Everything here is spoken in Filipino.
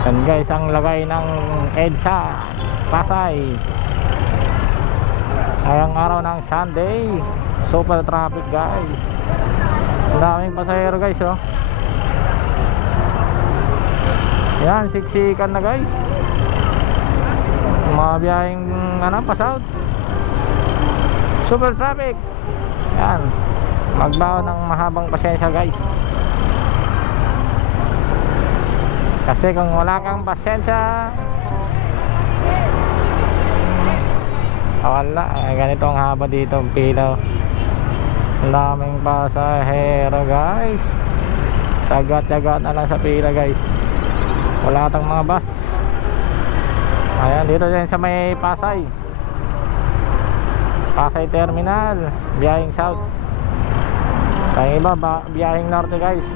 Yan guys ang lagay ng EDSA Pasay. Ngayong araw ng Sunday. Super traffic guys. Ang daming pasahero guys oh. Yan siksikan na guys. Mga biyaheng ano pa south Super traffic. Yan. Magbaon ng mahabang pasensya guys Kasi kung wala kang pasensya Wala, eh, ganito ang haba dito ang pila. Ang daming pasahero guys. Tsaga-tsaga na lang sa pila guys. Wala tang mga bus. Ayan, dito din sa may Pasay. Pasay Terminal Biyahing South. Kaya iba, ba, biyahing Norte guys